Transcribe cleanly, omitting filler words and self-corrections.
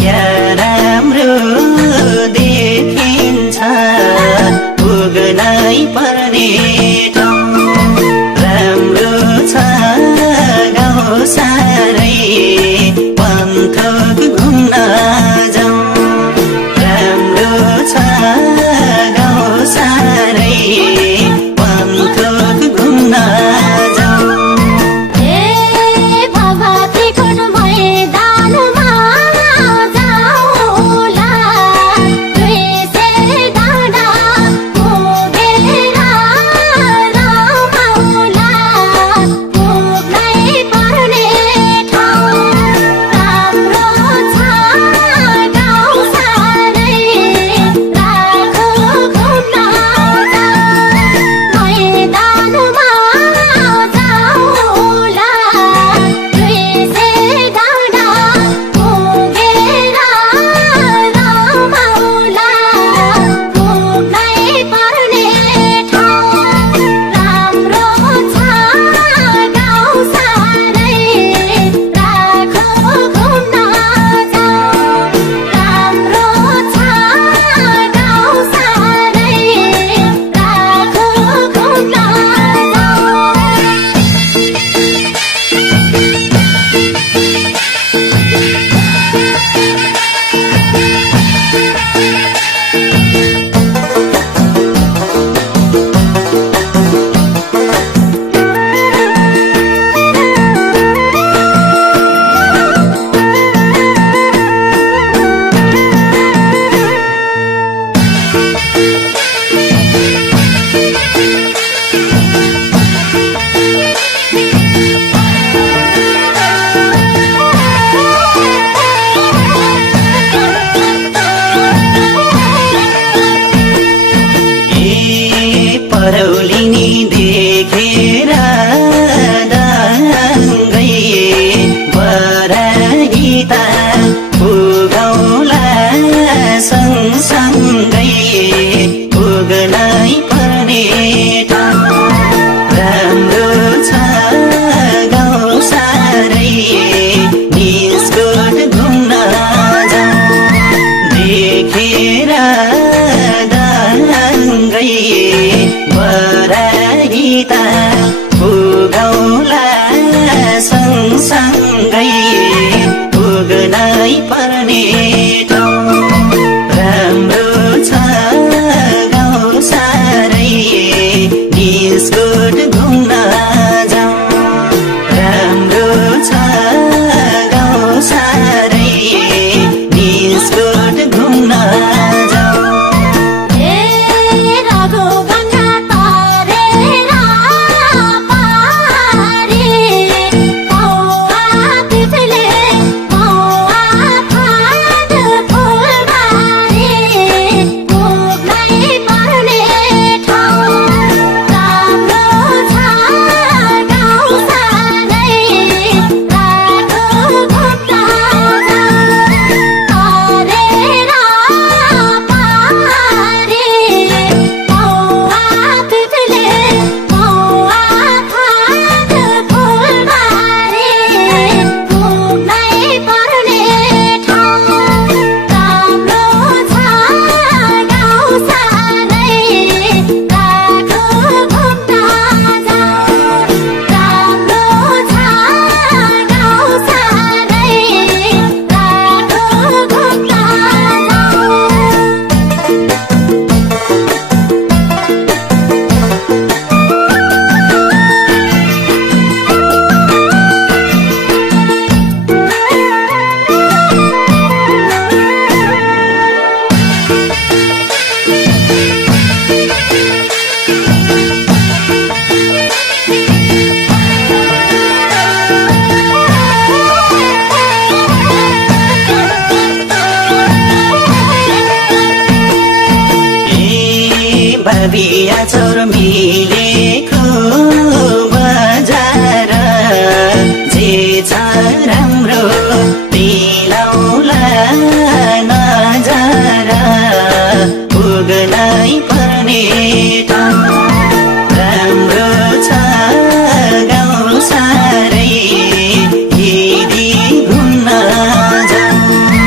क्या राम्रो देखिन्छ पुग्नै पर्ने ठाउँ राम्रो छ गाउँ सारै पन्थक घुम्न जाउँ राम्रो छ गाउँ सारै पन्थक घुम्न जाउँ परौलिनी देखेर दाङ्गै बरागीता पुगौला सँगसँगै पुग्नै पर्ने ठाउँ राम्रो छ गाउँ सारै निस्कोट घुम्न जाउँ देखेर दाङ्गै बरागीता पुगौला सँगसँगै पुग्नै पर्ने ठाउँ राम्रो छ गाउँ सारै निस्कोट घुम्न जाउँ राम्रो छ गाउँ सारै निस्कोट घुम्न जाउँ बिहा चोर मिलेको बजार जे छ राम्रो तिलौला नजारा पुग्नै पर्ने ठाउँ राम्रो छ गाउँ सारै दिदी घुम्न जाउँ